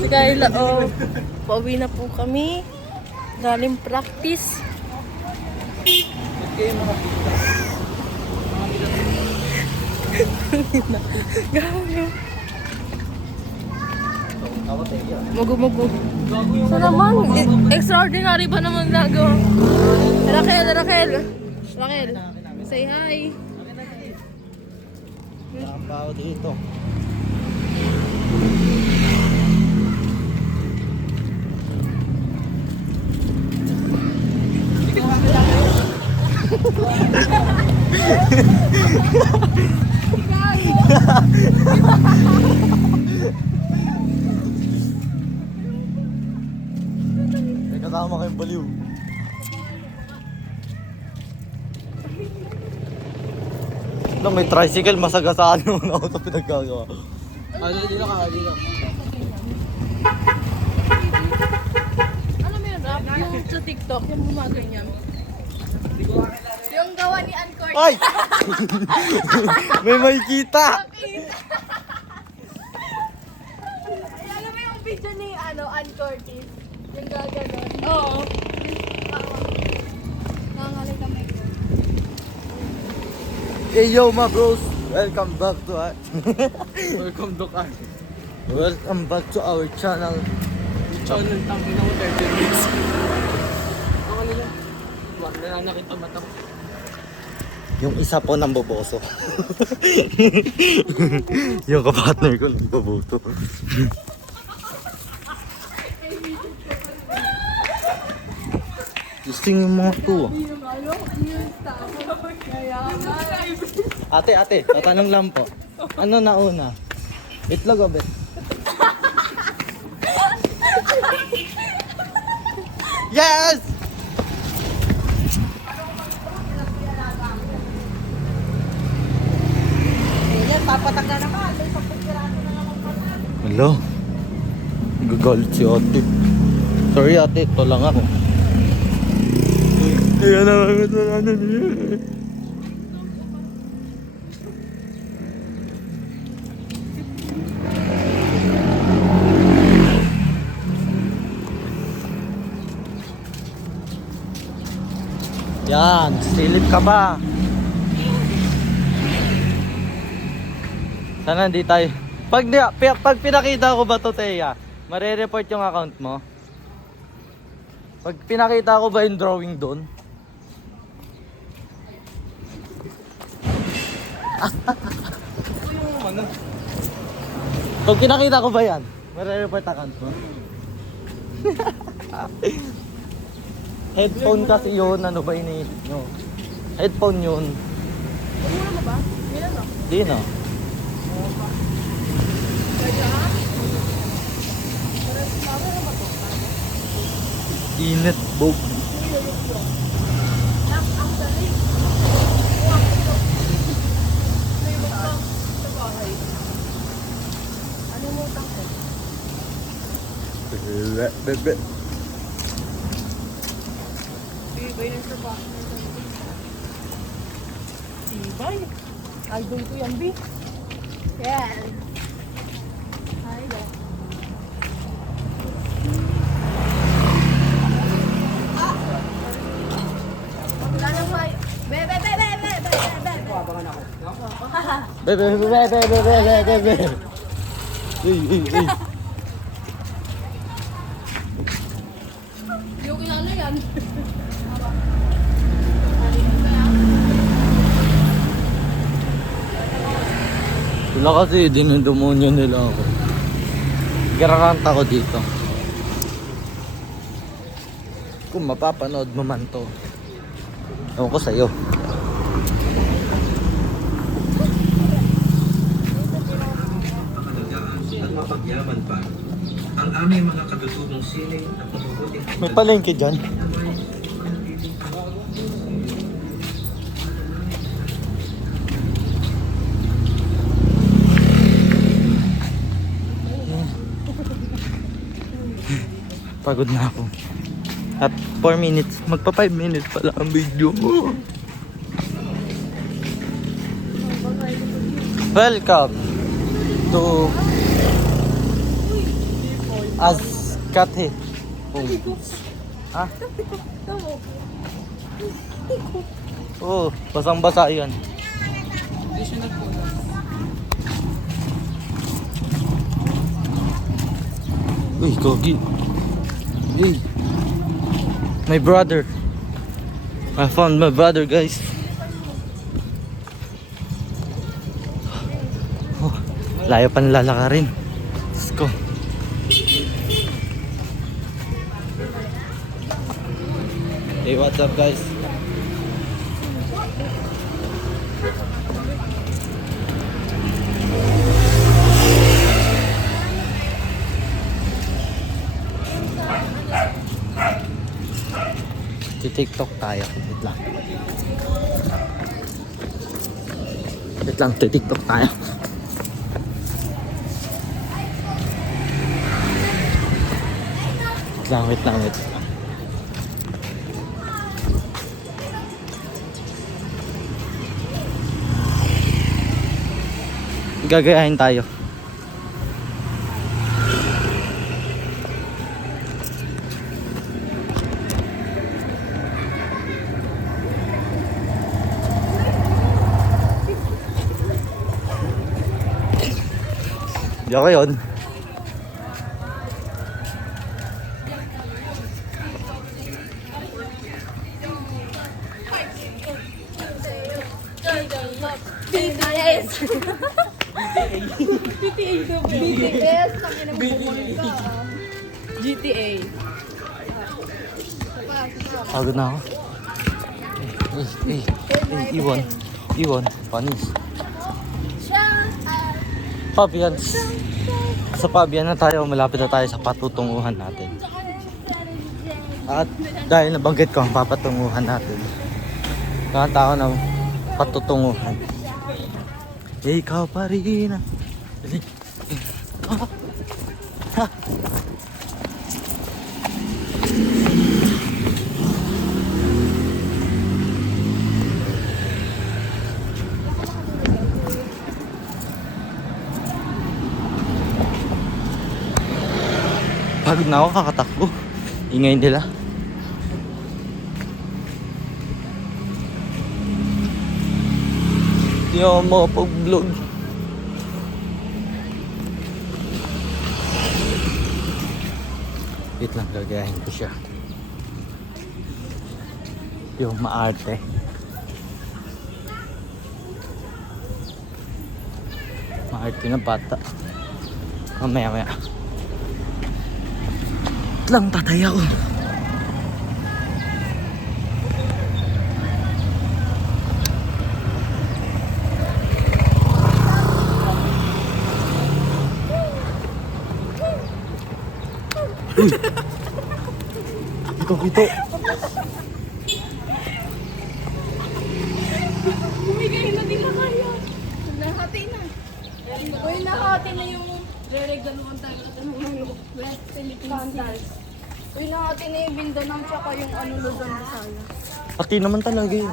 Si Kyla, oh. Pauwi na po kami. Galing practice. Galing. Mugu-mugu. So naman, extraordinary ba naman nagawa? Raquel. Say hi. Ang bao dito. May kasama kayong baliw. Lang may tricycle, masagasaan naman ako sa pinagkagawa. Dito ka. Ano mo yun, rap? Yung sa TikTok, yung gumaganyan. Yung gawa ni Anchor. Ay! May makikita! Alam mo yung video ni Anchor Team? Yung gaganon. Oo. Nangalay kami. Hey yo mga bros! Welcome back to our... Welcome back to our channel. Channel tangin ako 30 minutes. Ang ano yun? Wala na nakita mata ko. Yung isa po ng boboso. Yung kapartner ko ng boboso. Gising yung mga to. Ate, tatanong lang po. Ano nauna? Itlog o bet? Yes! Papatak na naman. Hello? Gagalit si ate. Sorry ate, ito lang ako. Kaya naman kasalanan niya. Yan, silip ka ba? Sana hindi tayo. Pag pinakita ko ba to, Teya, mare-report yung account mo? Pag pinakita ko ba yung drawing doon? Pag pinakita ko ba yan, mare-report account mo? Headphone kasi yun, ano ba iniisip nyo? Headphone yun. Mura mo ba? Ilan no? Di na. Init, bog. Bebe. Tibay na sa box. Tibay? Idol ko yan, B. Yan. Idol. Wala na po. Bebe. Bebe. Uy. Yung kilala yan. Wala kasi, dinudemonyo nila ako. Gararanta ko dito. Kung mapapanood mo man to, ewan ko sa'yo. At mapagyaman pa ang aming mga katutubong sining at mabubuting May palengke dyan. Pagod na ako. At 4 minutes, magpa 5 minutes pala ang video mo. Welcome to Ascate. Ha? Tamo. Oo, basang-basa yan. Hindi siya nagpunas. Uy, Gogi. Hey. My brother. I found my brother, guys. Oh, layo pa nilalakarin. Let's go. Hey, what's up, guys? TikTok tayo. Wait lang. Wait lang, TikTok tayo. Wait lang. Gagayahin tayo. Di ako yun. BTS. BTS. Tangina mo bumulong ka. GTA. Pagod na ako. Iwan. Panis. Pabians. Sa Pabian na tayo, malapit na tayo sa patutunguhan natin. At dahil nabanggit ko ang papatunguhan natin, kakanta ako ng patutunguhan. Ikaw pa rin. Ha. Pagod na ako kakatakbo. Ingay nila. Hindi ako makapag-vlog. Wait lang, gagayahin ko siya. Yung maarte. Maarte na bata. Mamaya. Wait lang, tatay ako. Ito. Bumigay na din na kaya. Nahati na. Uy, nahati na yung re-regaluhan tayo at ano, West Philippines. Uy, nahati na yung Mindanao tsaka yung Luzon, Visayas. Pati naman talaga yun.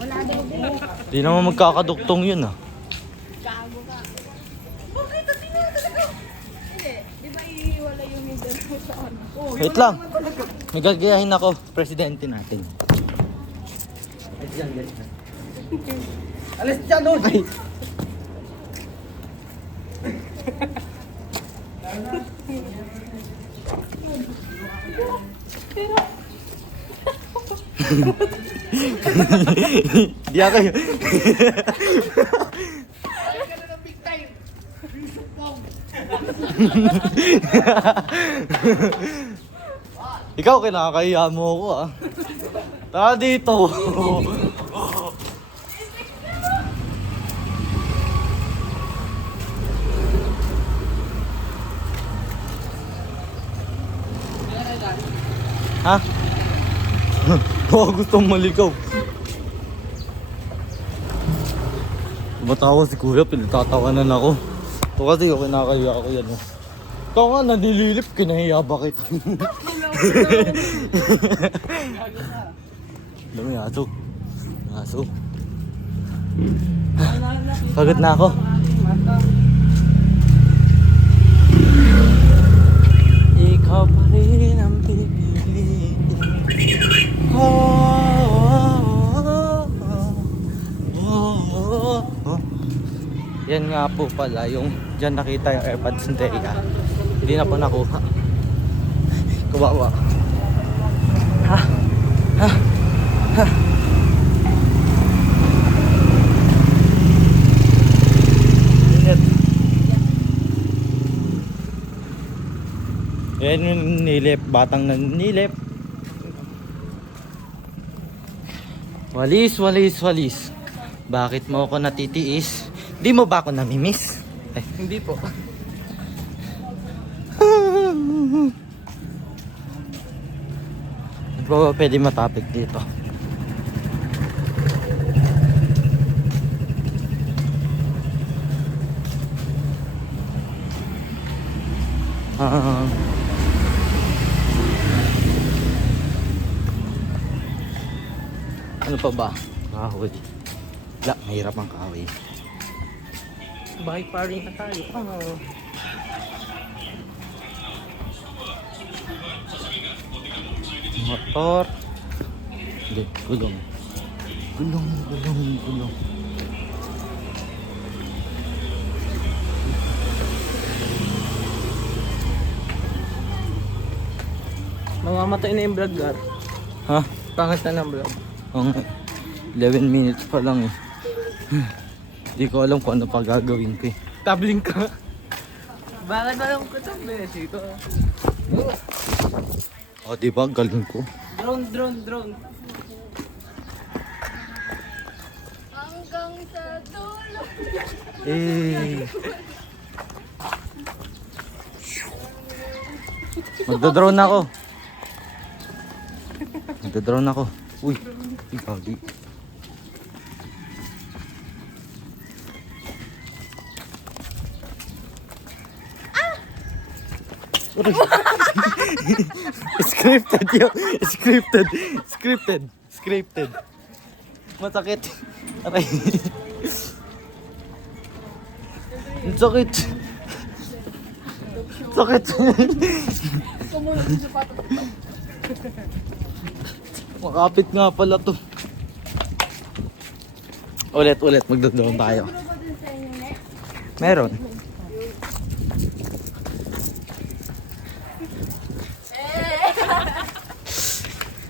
Wala daw buo. Di naman magkakaduktong yun ah. Gago ka. Bakit? Hati na talaga. Hindi. Di ba iiwala yung Mindanao sa ano? Wait lang. May gagayahin ako. Presidente natin. Alis dyan doon! Ay. Di ako yun. Ikaw kinakahiya mo ako ah. Tara dito. Ha? Baka gustong maligaw. Tumatawa si kuya, pinatatawanan ako. Ito kasi ako kinakahiya ako yan. Oh. Ikaw nga, nanililip, kinahiya bakit? Alam mo, yaso. Pagod na ako. Ayan nga po pala, yung dyan nakita yung AirPods ni Thea. Hindi na po nakuha. Kawawa. Ha? Ha? Ha? Init. Ayan yung nilip, batang nanilip. Walis, walis, walis. Bakit mo ako natitiis? Di mo ba ako namimiss? Ay. Hindi po. Di ba pwede matapik dito? Ano pa ba? Kahoy. Wala, mahirap ang kahoy. Bike party na tayo. Motor. Hindi, gulong. Gulong, gulong, gulong. Mamamatay na yung vlog, Gar. Ha? Pangit na ng vlog. Oo nga. 11 minutes pa lang eh. Hindi ko alam kung ano pa gagawin ko eh. Tabling ka. Bakit alam ko ito, Bessie? Ito. O diba, galing ko. Drone, drone, drone. Hanggang sa dulo. Eh. Magdodrone ako. Magdodrone ako. Uy, gagi. Sorry. Scripted yun. Scripted. Scripted. Scripted. Masakit. Aray. Ang sakit. Sakit. Sumunod sa sapatos. Makapit nga pala to. Ulit, magdodrone tayo. Meron.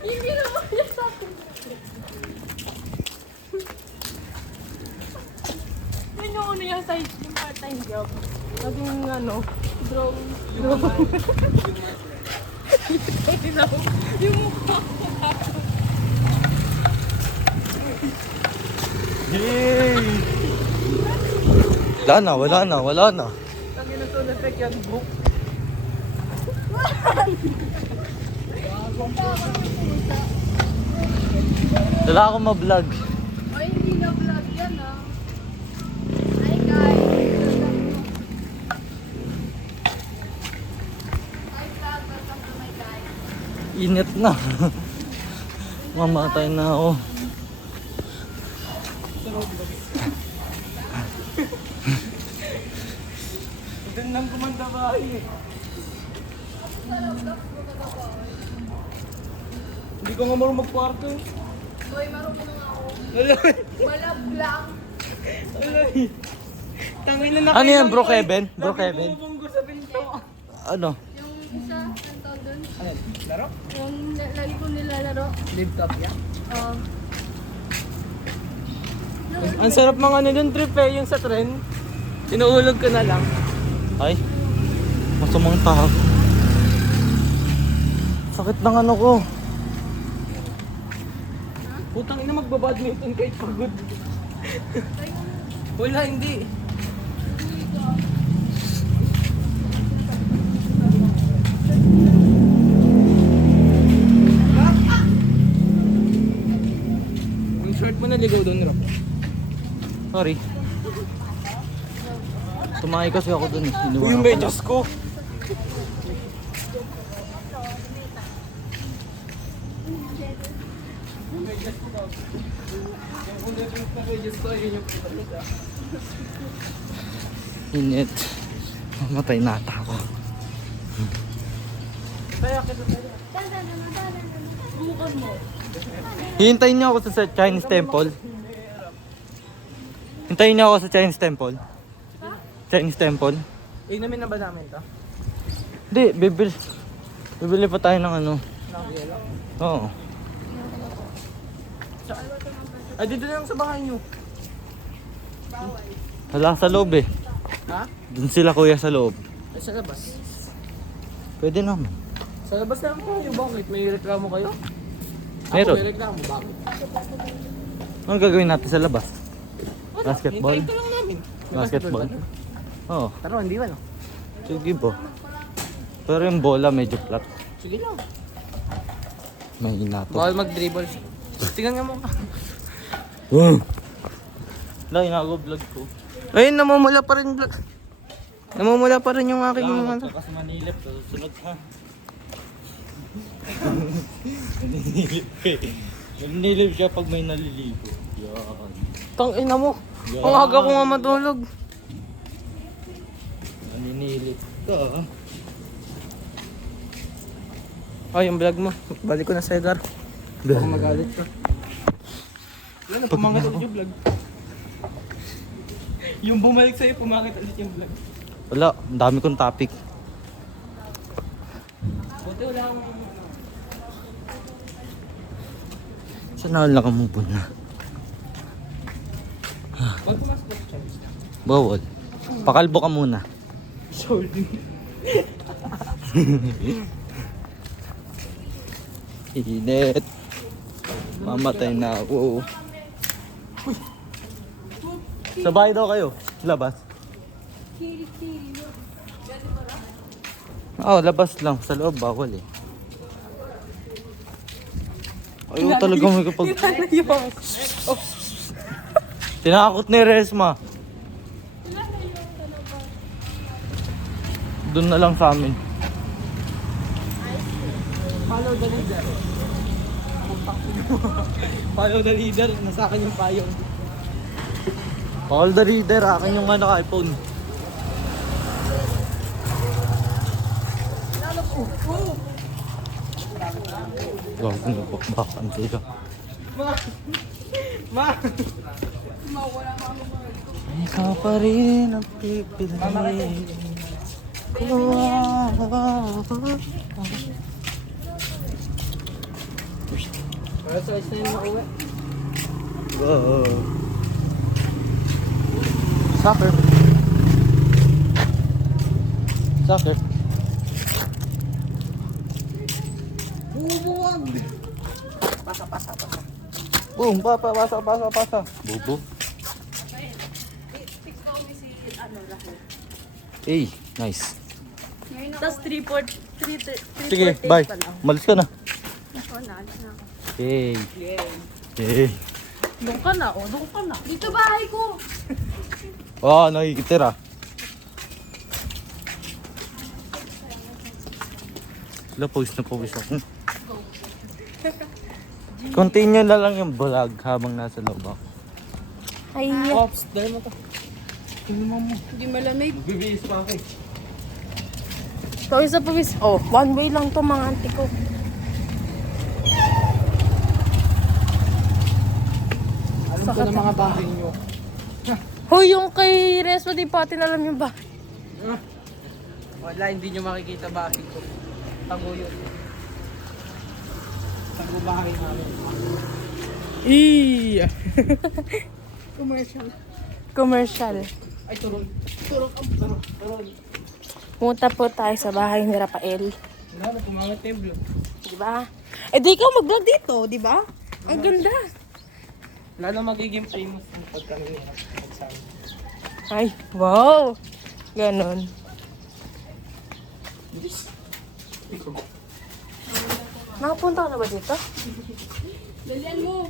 Hindi naman niya sa akin. Yun yung una yung side, yung part-time job. Naging ano, drone. Yung mukha ko. Yay! Wala na. Sabi na to, effect yan, book. Wala akong ma-vlog. Ay, hindi na vlog yan ah. Hi guys. Hi vlog, welcome to my guys. Init na. Mamatay na ako. Doon nang kumanda bahay eh. Hindi ko nga marunong magkwarto. Boy, marunong na ako. Alay! Malab lang. Alay! Tangin na Ano yan, Bro Kevin? Bro Kevin? Nabibunggo sa pinto. Ano? Yung isa, ang tawag doon. Ano? Laro? Yung lagi ko nilalaro. Live top yan? Oo. Ang sarap mga ano dun, trip eh, yung sa tren. Inuulog ko na lang. Ay, masamang tao. Sakit ng ano ko. Putang ina, magbabadminton kahit pagod. Wala, hindi. Yung short mo naligaw doon, Rock. Sorry. Sumakay kasi ako dun. Yung medyas ko. Init. Mamatay na ata ako. Bukan mo. Hintayin niyo ako sa Chinese temple. Hintayin niyo ako sa Chinese temple. Chinese temple. Inumin na ba namin to? Hindi, bibili pa tayo ng ano. Nakakiyalo. Oo. Ay, dito na lang sa bahay nyo. Wala sa loob eh. Ha? Dun sila kuya sa loob. Ay, sa labas. Pwede naman. Sa labas lang po. Yung bakit? May reklamo kayo? Meron. Ako may reklamo. Bakit? Ano gagawin natin sa labas? Wala. Basketball? Hintayin ka lang namin. May Basketball? ba? Oo. Taro, hindi ba no? Sige po. Pero yung bola medyo flat. Sige lang. Mahina to. Bawal mag-dribble. Tingnan nga mo. Wala, inago-vlog ko. Ayun, namumula pa rin vlog. Namumula pa rin yung aking Wala, ano. kasi manilip. Susunod ha. Naninilip ka eh. Naninilip siya pag may naliligo. Yan. Tang ina mo. Yan. Ang aga ko nga matulog. Naninilip ka. Ay, yung vlog mo. Balik ko na sa Edgar. Baka magalit ka. Wala na, pumangat ulit yung vlog. Yung bumalik sa'yo, pumangat ulit yung vlog. Wala, ang dami kong topic. Buti wala akong... Saan lang ka move na? Pag pumasok mo sa Chinese na. Bawal. Pakalbo ka muna. Sorry. Init. Mamatay na ako. Sa bahay daw kayo. Labas. Oo, labas lang. Sa loob, bawal eh. Ayaw talaga may kapag... Tinakot ni Resma. Doon na lang sa amin. Follow the leader. Follow the leader. Nasa akin yung payong. Call the reader. Akin yung ano, iPhone. Gago na bakbakan sila. Ma! Ikaw pa rin ang pipiliin ko. Para sa isa yung mauwi. Soccer. Soccer. Bubuwag! Boom, pasa. Bubo. Hey, nice. Tapos 3-4 Sige, bye. Malis ka na. Ako na, alis na ako. Hey. Yay! Hey. Doon ka na, doon ka na. Dito bahay ko! Oh, nakikitira. Wala, pawis na pawis ako. Continue na lang yung vlog habang nasa loob ako. Ay, Ops, dahil mo to. Tingnan mo. hindi malamig. Bibihis pa ako eh. Pawis na pawis. Oh, one way lang to mga auntie ko. Alam ko na mga bahay nyo. Hoy, yung kay Resma, di pa atin alam yung bahay. Wala, hindi nyo makikita bahay ko. Tago yun. Tago bahay namin. Commercial. Ay, turon. Pumunta po tayo sa bahay ni Rafael. Wala na, pumangat na yung vlog. Di ba? Eh, di ikaw mag-vlog dito, di ba? Ang ganda. Lalo magiging famous yung pagkano niya. Ay, wow. Ganon. Nakapunta ka na ba dito? Dalian mo.